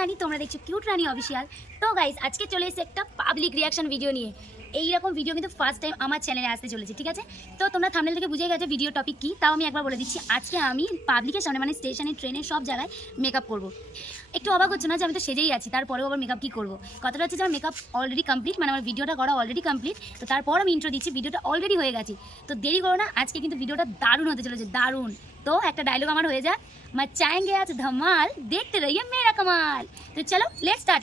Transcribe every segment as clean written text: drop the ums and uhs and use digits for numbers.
রানী, তোমরা দেখছো কিউট রানী অফিসিয়াল। তো গাইস, আজকে চলে এসেছে একটা পাবলিক রিয়াকশন ভিডিও নিয়ে। এইরকম ভিডিও কিন্তু ফার্স্ট টাইম আমার চ্যানেলে আসতে চলেছে, ঠিক আছে? তো তোমরা থাম্বনেল থেকে বুঝে গেছো ভিডিও টপিক কি, তাও আমি একবার বলে দিচ্ছি। আজকে আমি পাবলিকের সামনে মানে স্টেশনে, ট্রেনে, সব জায়গায় মেকআপ করবো। একটু অবাক হচ্ছে না যে আমি তো সেজেই আছি, তারপরেও আবার মেকআপ কী করবো? কথাটা হচ্ছে যে আমার মেকআপ অলরেডি কমপ্লিট, মানে আমার ভিডিওটা করা অলরেডি কমপ্লিট। তো তারপর আমি ইন্ট্রো দিচ্ছি, ভিডিওটা অলরেডি হয়ে গেছে। তো দেরি করো না, আজকে কিন্তু ভিডিওটা দারুণ হতে চলেছে, দারুণ। তো একটা ডায়লগ আমার হয়ে যায়, मचाएंगे आज धमाल, देखते रहिए मेरा कमाल। तो चलो लेट्स स्टार्ट।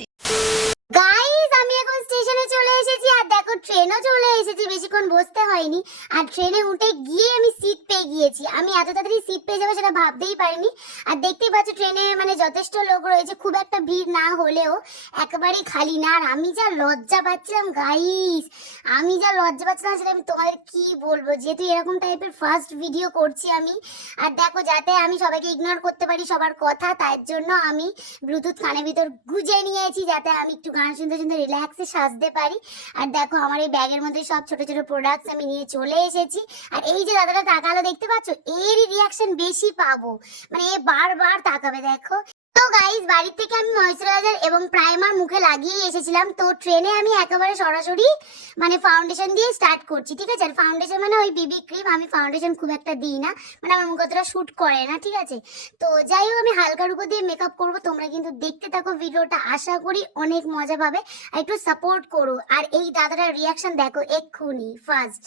গাইস, আমি এখন স্টেশনে চলে এসেছি আর দেখো ট্রেনও চলে এসেছি, বেশিক্ষণ বসতে হয়নি। আর ট্রেনে উঠে গিয়ে আমি সিট পেয়ে গিয়েছি। আমি এত তাড়াতাড়ি সিট পেয়ে যাবো সেটা ভাবতেই পারিনি। আর দেখতেই পাচ্ছ ট্রেনে মানে যথেষ্ট লোক রয়েছে, খুব একটা ভিড় না হলেও একেবারেই খালি না। আর আমি যা লজ্জা পাচ্ছিলাম গাইস, আমি যা লজ্জা পাচ্ছিলাম সেটা আমি তোমাদের কি বলবো, যেহেতু এরকম টাইপের ফার্স্ট ভিডিও করছি আমি। আর দেখো, যাতে আমি সবাইকে ইগনোর করতে পারি সবার কথা, তার জন্য আমি ব্লুটুথ কানের ভিতর গুজে নিয়েছি, যাতে আমি একটু গান শুনতে শুনতে রিল্যাক্সে সাজতে পারি। আর দেখো, আমার এই ব্যাগের মধ্যে সব ছোট ছোট প্রোডাক্টস আমি নিয়ে চলে এসেছি। আর এই যে দাদাটা তাকালো দেখতে পাচ্ছ, এরই রিয়াকশন বেশি পাবো, মানে এ বারবার তাকাবে। দেখো তো গাইস, বাড়ির থেকে আমি ময়শ্চারাইজার এবং প্রাইমার মুখে লাগিয়ে এসেছিলাম। তো ট্রেনে আমি একেবারে সরাসরি মানে ফাউন্ডেশন দিয়ে স্টার্ট করছি, ঠিক আছে? আর ফাউন্ডেশন মানে ওই বিবি ক্রিম, আমি ফাউন্ডেশন খুব একটা দিই না, মানে আমার মুখ অতটা শ্যুট করে না, ঠিক আছে? তো যাই হোক, আমি হালকার উপর দিয়ে মেকআপ করবো। তোমরা কিন্তু দেখতে থাকো ভিডিওটা, আশা করি অনেক মজা পাবে। আর একটু সাপোর্ট করো। আর এই দাদাটার রিয়াকশন দেখো এক্ষুনি ফার্স্ট।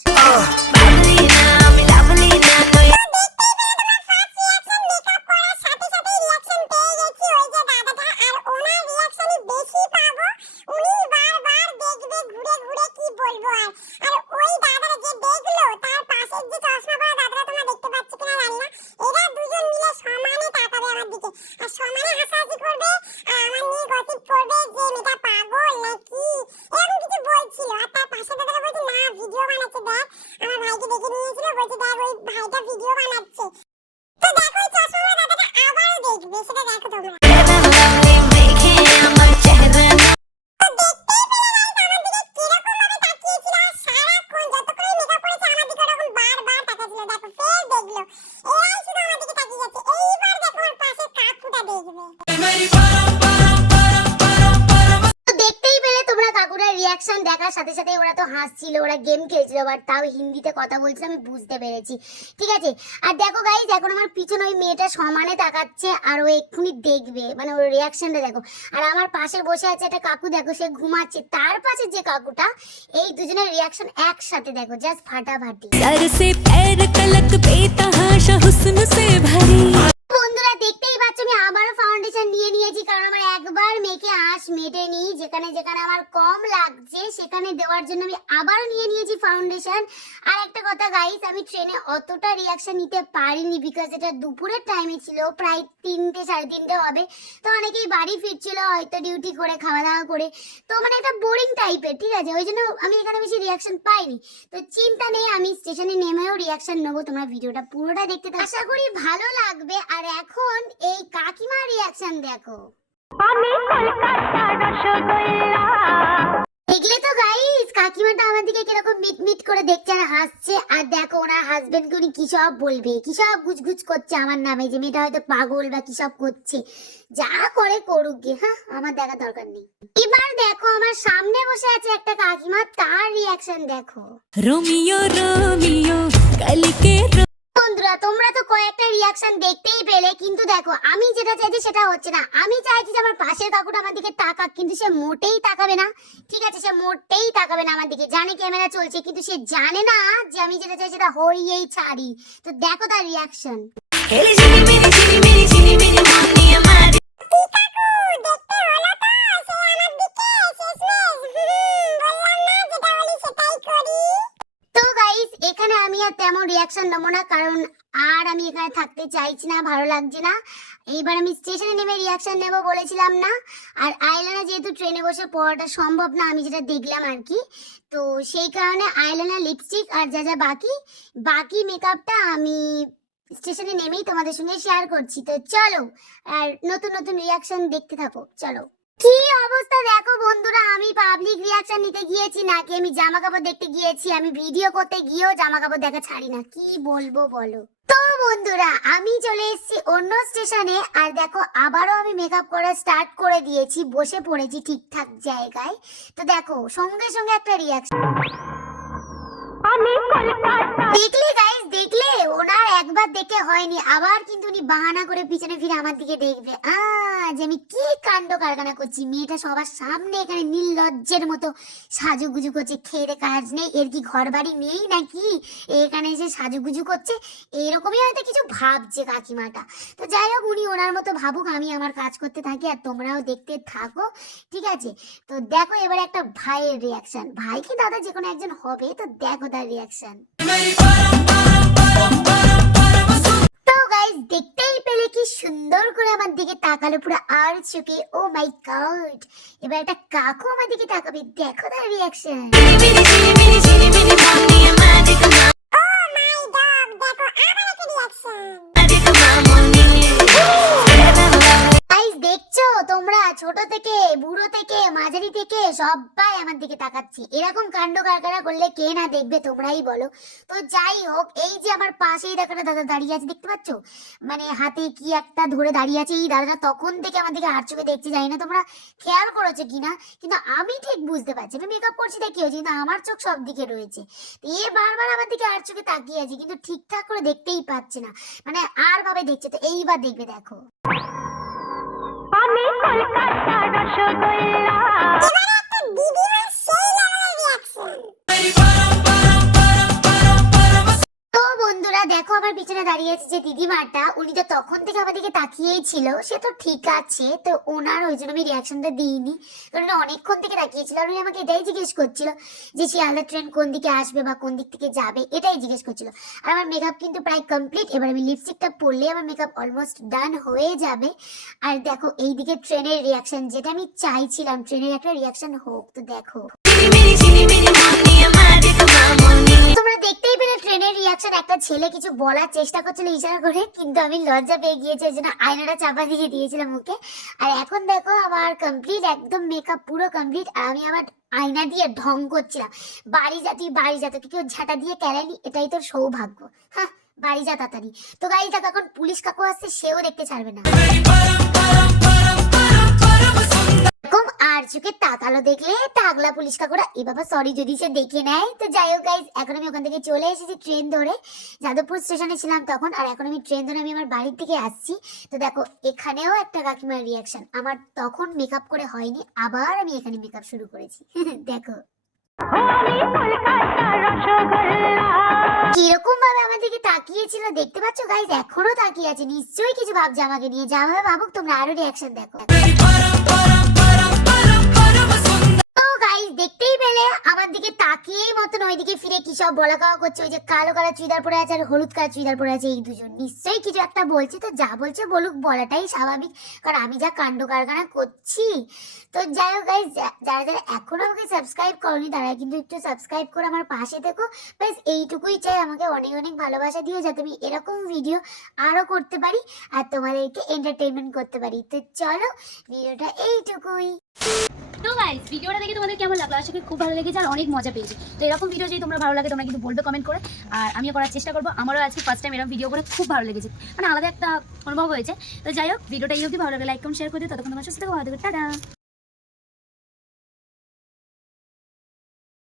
রিয়াকশন দেখার সাথে সাথে ওরা তো হাসছিল, ওরা গেম খেলছিল, বাট তাও হিন্দিতে কথা বলছিল, আমি বুঝতে পেরেছি, ঠিক আছে? আর দেখো গাইস, এখন আমার পিছনে ওই মেয়েটা সমানে তাকাচ্ছে আর ও এক্ষুনি দেখবে, মানে ওর রিয়াকশনটা দেখো। আর আমার পাশে বসে আছে একটা কাকু, দেখো সে ঘুমাচ্ছে। তার পাশে যে কাকুটা, এই দুজনের রিয়াকশন একসাথে দেখো, জাস্ট ফাটাফাটি। বন্ধুরা দেখতেই পাচ্ছ, আমি আবারও ফাউন্ডেশন নিয়ে নিয়েছি, কারণ আমার একবার মেখে আঁশ মেটেনি। যেখানে যেখানে আমার কম লাগছে সেখানে দেওয়ার জন্য আমি আবারও নিয়ে নিয়েছি ফাউন্ডেশন। আর একটা কথা গাইস, আমি ট্রেনে অতটা রিয়াকশন নিতে পারিনি, বিকজ এটা দুপুরের টাইমে ছিল, প্রায় 3টে 3:30 হবে। তো অনেকেই বাড়ি ফিরছিল হয়তো ডিউটি করে, খাওয়া দাওয়া করে। তো মানে এটা বোরিং টাইপের, ঠিক আছে? ওই জন্য আমি এখানে বেশি রিয়াকশন পাইনি। তো চিন্তা নেই, আমি স্টেশনে নেমেও রিয়াকশন নেবো। তোমরা ভিডিওটা পুরোটা দেখতে থাকো, আশা করি ভালো লাগবে। আর এখন এই কাকিমার রিয়াকশন দেখো। দেখলে তো গাইস, কাকিমাটা আমার দিকে কিরকম মিট করে দেখছে আর হাসছে। আর দেখো ওনার হাজবেন্ডকে উনি কি সব বলবে, কি সব গুজগুজ করছে আমার নামে, যে মেয়েটা হয়তো পাগল বা কি সব করছে। যা করে করুক গে, হ্যাঁ, আমার দেখা দরকার নেই। এবার দেখো, আমার সামনে বসে আছে একটা কাকিমা, তার রিয়াকশন দেখো। রোমিও রোমিও কালকে। বন্ধুরা, তোমরা তো কয়েকটা রিয়াকশন দেখতেই পেলে, কিন্তু দেখো আমি যেটা চাইছি সেটা হচ্ছে না। আমি চাইছি যে আমার পাশের কাকুটা আমার দিকে তাকাক, কিন্তু সে মোটেই তাকাবে না, ঠিক আছে? সে মোটেই তাকাবে না আমার দিকে। জানে ক্যামেরা চলছে, কিন্তু সে জানে না যে আমি যেটা চাই সেটা হইয়েই ছাড়ি। তো দেখো তার রিয়াকশন। এখানে আমি আর তেমন রিয়াকশন নেবো না, কারণ আর আমি এখানে থাকতে চাইছি না, ভালো লাগছে না। এইবার আমি স্টেশনে নেমে রিয়াকশন নেব বলেছিলাম না। আর আইলাইনার যেহেতু ট্রেনে বসে পড়াটা সম্ভব না, আমি যেটা দেখলাম আর কি, তো সেই কারণে আইলাইনার, লিপস্টিক আর যা যা বাকি মেকআপটা আমি স্টেশনে নেমেই তোমাদের সঙ্গে শেয়ার করছি। তো চলো, আর নতুন নতুন রিয়াকশন দেখতে থাকো, চলো। কি অবস্থা দেখো বন্ধুরা, আমি পাবলিক রিয়াকশন নিতে গিয়েছি নাকি আমি জামা কাপড় দেখতে গিয়েছি? আমি ভিডিও করতে গিয়েও জামা কাপড় দেখা ছাড়ি না, কি বলবো বলো। তো তো বন্ধুরা আমি চলে এসেছি অন্য স্টেশনে, আর দেখো আবারও আমি মেকআপ করা স্টার্ট করে দিয়েছি, বসে পড়েছি ঠিকঠাক জায়গায়। তো দেখো সঙ্গে সঙ্গে একটা রিয়াকশন দেখলে গাইস, দেখলে ওনার একবার দেখে হয়নি, আবার কিন্তু উনি বাহানা করে পিছনে ফিরে আমার দিকে দেখবে যে আমি কি কাণ্ড কারখানা করছি। মেয়েটা সবার সামনে এখানে নির্লজ্জের মতো সাজুগুজু করছে, খেয়ে কাজ নেই, এর কি ঘর বাড়ি নেই নাকি এখানে এসে সাজুগুজু করছে, এরকমই হয়তো কিছু ভাবছে কাকিমাটা। তো যাই হোক, উনি ওনার মতো ভাবুক, আমি আমার কাজ করতে থাকি আর তোমরাও দেখতে থাকো, ঠিক আছে? তো দেখো এবার একটা ভাইয়ের রিয়াকশন, ভাই কি দাদা যে কোনো একজন হবে, তো দেখো তার রিয়াকশন। তো গাইস দেখতেই পেলে কি সুন্দর করে আমার দিকে তাকালো পুরো আর চোখে। ও মাই গড, এবার একটা কাকু আমার দিকে তাকাবে, দেখো তার রিয়াকশন। দেখছো তোমরা, ছোট থেকে বুড়ো থেকে মাঝারি থেকে সবাই আমার দিকে তাকাচ্ছে। এরকম কাণ্ড কারখানা করলে কে না দেখবে, তোমরাই বলো। তো যাই হোক, এই যে আমার পাশেই দেখো না দাদা দাঁড়িয়ে আছে, দেখতে পাচ্ছ? মানে হাতে কি একটা ধরে দাঁড়িয়ে আছে, এই দাদাটা তখন থেকে আমার দিকে আর চোখে দেখছে, জানি না তোমরা খেয়াল করেছো কিনা, কিন্তু আমি ঠিক বুঝতে পারছি। আমি মেকআপ করছি তাই কি হয়েছে, কিন্তু আমার চোখ সব দিকে রয়েছে। এ বারবার আমার দিকে আর চোখে তাকিয়ে আছে, কিন্তু ঠিকঠাক করে দেখতেই পাচ্ছে না, মানে আর ভাবে দেখছে। তো এইবার দেখবে, দেখো আমি কলকাতা রসগোল্লা এবারে একটা দিদিমার সেই লেভেলের রিঅ্যাকশন। তো বন্ধুরা দেখো, আমার পিছনে দাঁড়িয়ে আছে যে দিদিমাটা, উনি তো তখন থেকে আমার দিকে তাকিয়েই ছিল, সে তো ঠিক আছে। তো ওনার ওই জন্য আমি রিয়াকশনটা দিইনি, কারণ উনি অনেকক্ষণ থেকে তাকিয়েছিল আর উনি আমাকে এটাই জিজ্ঞেস করছিল যে শিয়ালদা ট্রেন কোন দিকে আসবে বা কোন দিক থেকে যাবে, এটাই জিজ্ঞেস করছিল। আর আমার মেকআপ কিন্তু প্রায় কমপ্লিট, এবার আমি লিপস্টিকটা পরলে আমার মেকআপ অলমোস্ট ডান হয়ে যাবে। আর দেখো এইদিকে ট্রেনের রিয়াকশন, যেটা আমি চাইছিলাম ট্রেনের একটা রিয়াকশন হোক। তো দেখো তোমরা দেখতেই পেলে ট্রেনের রিয়াকশন, একটা ছেলে কিছু বলার চেষ্টা করছিল ইশারা করে, কিন্তু আমি লজ্জা পেয়ে গিয়েছি, এই জন্য আয়নাটা চাপা দিয়ে দিয়েছিলাম মুখে। আর এখন দেখো আমার কমপ্লিট, একদম মেকআপ পুরো কমপ্লিট, আর আমি আবার আয়না দিয়ে ঢং করছিলাম, বাড়ি যা তুই বাড়ি যা, তোকে কেউ ঝাঁটা দিয়ে কেলাইনি, এটাই তোর সৌভাগ্য, হ্যাঁ বাড়ি যা তাড়াতাড়ি। তো গাইস দেখো এখন পুলিশ কাকু আসছে, সেও দেখতে ছাড়বে না। আর চোখে তাকালো দেখলে টাগলা পুলিশ কাকুরা, এ বাবা সরি যদি সে দেখে নেয়। তো যাই হোক গাইস, এখন আমি ওখান থেকে চলে এসেছি ট্রেন ধরে, যাদবপুর স্টেশনে ছিলাম তখন, আর এখন আমি ট্রেন ধরে আমি আমার বাড়ির দিকে আসছি। তো দেখো এখানেও একটা কাকিমার রিয়াকশন, আমার তখন মেকআপ করে হয়নি, আবার আমি এখানে মেকআপ শুরু করেছি। দেখো আমি কলকাতা রসগোল্লা কিরকম ভাবে আমার দিকে তাকিয়েছিল দেখতে পাচ্ছ গাইস, এখনো তাকিয়ে আছে, নিশ্চয়ই কিছু ভাবছে আমাকে নিয়ে, যা ভাবে ভাবুক, তোমরা আরো রিয়াকশন দেখো। তো গাইস দেখতেই পেলে আমার দিকে তাকিয়েই মতন ওইদিকে ফিরে কি সব বলা কাওয়া করছে, ওই যে কালো কালার চুড়িদার পরে আছে আর হলুদ কালার চুড়িদার পরে আছে, এই দুজন নিশ্চয়ই কিছু একটা বলছে। তো যা বলছে বলুক, বলাটাই স্বাভাবিক, কারণ আমি যা কাণ্ড কারখানা করছি। তো যাই হোক গাইস, যারা যারা এখনো আমাকে সাবস্ক্রাইব করনি তারা কিন্তু একটু সাবস্ক্রাইব করে আমার পাশে থেকো, ব্যাস এইটুকুই চাই, আমাকে অনেক অনেক ভালোবাসা দিও, যাতে আমি এরকম ভিডিও আরো করতে পারি আর তোমাদেরকে এন্টারটেইনমেন্ট করতে পারি। তো চলো ভিডিওটা এইটুকুই। তো গাইস ভিডিওটা দেখে তোমাদের কেমন লাগলো, আশা করি খুব ভালো লেগেছে আর অনেক মজা পেয়েছি। তো এরকম ভিডিও যদি তোমরা ভালো লাগে তোমরা কিন্তু বলবে কমেন্ট করে, আর আমিও করার চেষ্টা করবো। আমারও আজকে ফার্স্ট টাইম এরকম ভিডিও করে খুব ভালো লেগেছে, মানে আলাদা একটা অনুভব হয়েছে। তো যাই হোক ভিডিওটা এই অবধি ভালো লাগে, লাইক কমেন্ট শেয়ার করে দিও। ততক্ষণ তোমার সুস্থ থেকো, ভালো থেকো, টাটা।